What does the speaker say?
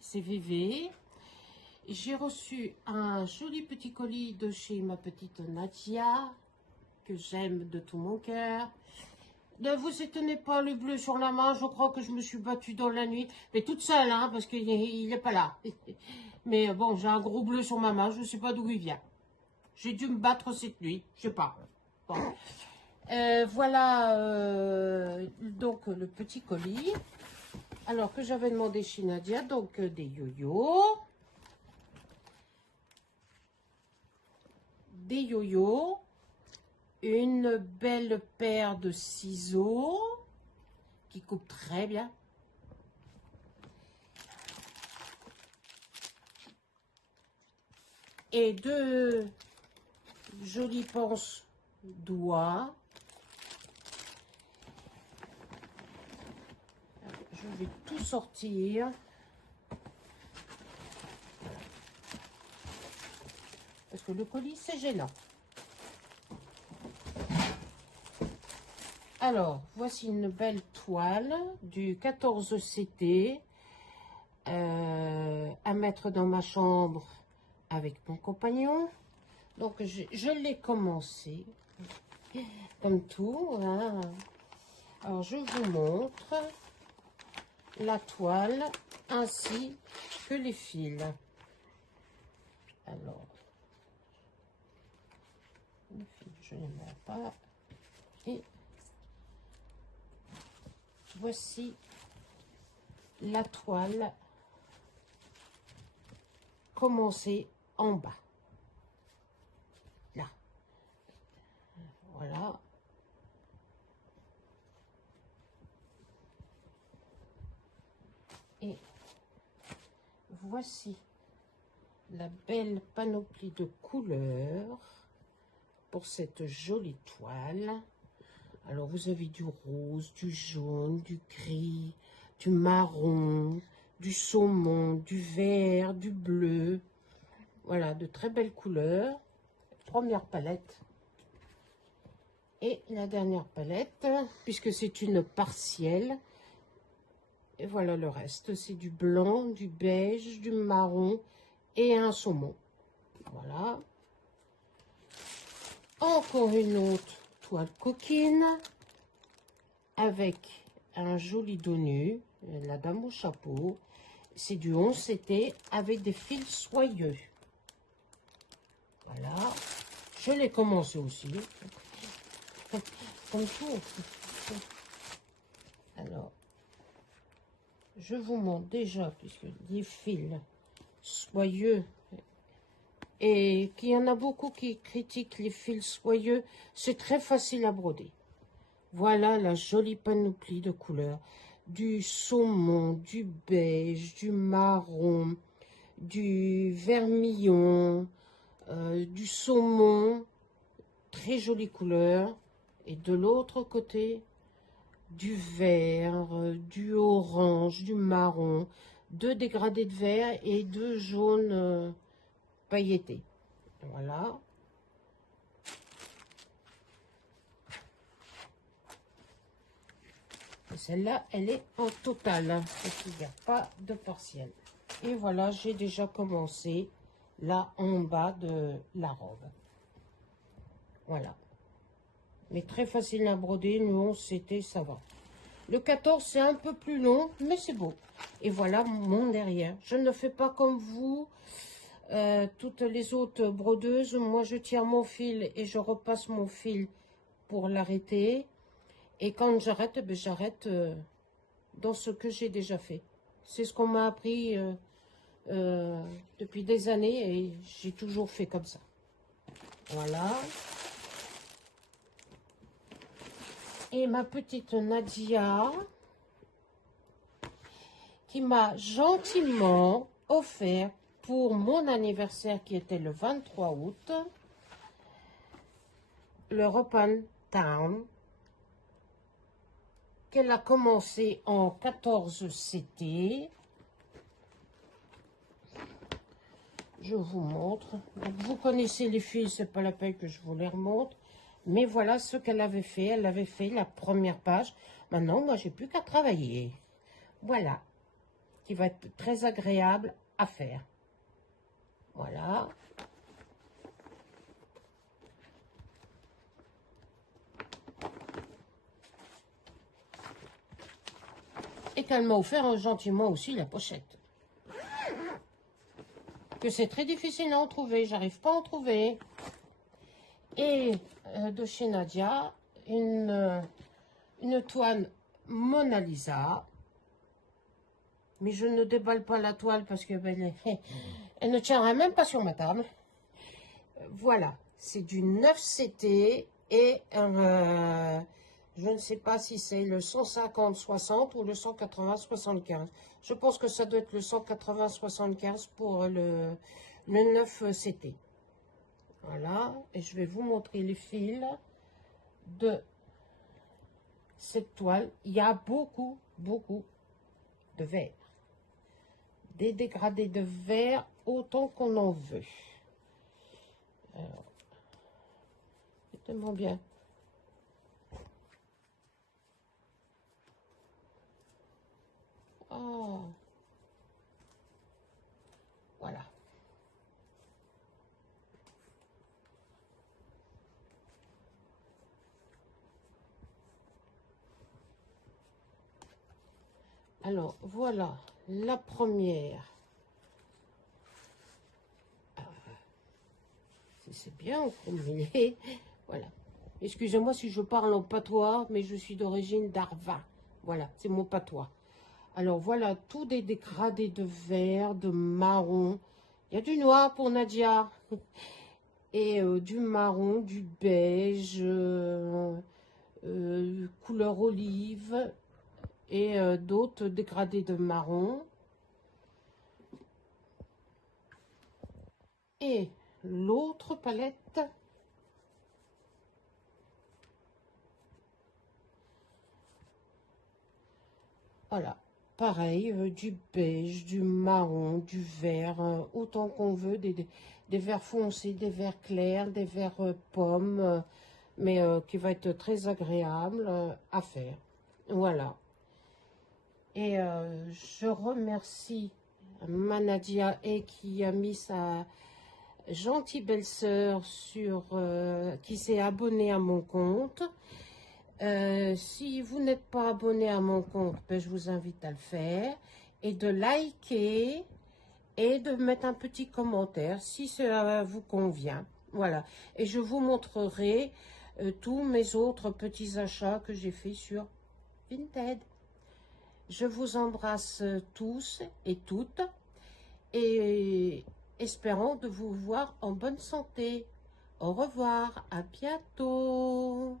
c'est VV. J'ai reçu un joli petit colis de chez ma petite Nadia, que j'aime de tout mon cœur. Ne vous étonnez pas, le bleu sur la main, je crois que je me suis battue dans la nuit, mais toute seule, hein, parce qu'il n'est pas là. Mais bon, j'ai un gros bleu sur ma main, je ne sais pas d'où il vient. J'ai dû me battre cette nuit, je sais pas. Bon. Voilà donc le petit colis. Alors que j'avais demandé chez Nadia, donc des yo-yo. Des yo-yo. Une belle paire de ciseaux qui coupent très bien. Et deux jolis pince-doigts. Je vais tout sortir. Parce que le colis, c'est gênant. Alors, voici une belle toile du 14 CT à mettre dans ma chambre avec mon compagnon. Donc, je l'ai commencé, comme tout. Hein. Alors, je vous montre la toile ainsi que les fils. Alors, les fils, je ne les mets pas. Et voici la toile commencée en bas. Là. Voilà. Et voici la belle panoplie de couleurs pour cette jolie toile. Alors, vous avez du rose, du jaune, du gris, du marron, du saumon, du vert, du bleu. Voilà, de très belles couleurs. Première palette. Et la dernière palette, puisque c'est une partielle. Et voilà le reste. C'est du blanc, du beige, du marron et un saumon. Voilà. Encore une autre toile coquine avec un joli dos nu, la dame au chapeau. C'est du 11 CT avec des fils soyeux. Voilà. Je l'ai commencé aussi. Comme tout. Alors, je vous montre déjà, puisque les fils soyeux, et qu'il y en a beaucoup qui critiquent les fils soyeux, c'est très facile à broder. Voilà la jolie panoplie de couleurs. Du saumon, du beige, du marron, du vermillon, du saumon. Très jolie couleur. Et de l'autre côté, du vert, du orange, du marron, deux dégradés de vert et deux jaunes pailletés. Voilà. Celle-là, elle est en total, hein, parce qu'il n'y a pas de partiel. Et voilà, j'ai déjà commencé là en bas de la robe. Voilà. Mais très facile à broder, nous, c'était ça va. Le 14, c'est un peu plus long, mais c'est beau. Et voilà mon derrière. Je ne fais pas comme vous, toutes les autres brodeuses. Moi, je tire mon fil et je repasse mon fil pour l'arrêter. Et quand j'arrête, ben, j'arrête dans ce que j'ai déjà fait. C'est ce qu'on m'a appris depuis des années et j'ai toujours fait comme ça. Voilà. Et ma petite Nadia, qui m'a gentiment offert pour mon anniversaire qui était le 23 août, le Repan Town, qu'elle a commencé en 14 CT. Je vous montre. Donc, vous connaissez les fils, c'est pas la peine que je vous les remontre. Mais voilà ce qu'elle avait fait. Elle avait fait la première page. Maintenant, moi, j'ai plus qu'à travailler. Voilà. qui va être très agréable à faire. Voilà. Et qu'elle m'a offert gentiment aussi la pochette. Que c'est très difficile à en trouver, j'arrive pas à en trouver. Et de chez Nadia, une toile Mona Lisa. Mais je ne déballe pas la toile parce que elle ne tiendrait même pas sur ma table. Voilà, c'est du 9CT et je ne sais pas si c'est le 150-60 ou le 180-75. Je pense que ça doit être le 180-75 pour le 9CT. Voilà, et je vais vous montrer les fils de cette toile. Il y a beaucoup de verre. Des dégradés de verre autant qu'on en veut. Alors, c'est tellement bien. Oh. Voilà. Alors, voilà la première. C'est bien combiné. Voilà. Excusez-moi si je parle en patois, mais je suis d'origine d'Arva. Voilà, c'est mon patois. Alors, voilà, tous des dégradés de vert, de marron. Il y a du noir pour Nadia. Et du marron, du beige, couleur olive. Et d'autres dégradés de marron. Et l'autre palette, voilà, pareil, du beige, du marron, du vert, autant qu'on veut, des verts foncés, des verts clairs, des verts pommes, mais qui va être très agréable à faire. Voilà. Et je remercie Manadia et qui a mis sa gentille belle-sœur sur qui s'est abonnée à mon compte. Si vous n'êtes pas abonné à mon compte, ben, je vous invite à le faire et de liker et de mettre un petit commentaire si cela vous convient. Voilà. Et je vous montrerai tous mes autres petits achats que j'ai fait sur Vinted. Je vous embrasse tous et toutes et espérons de vous voir en bonne santé. Au revoir, à bientôt.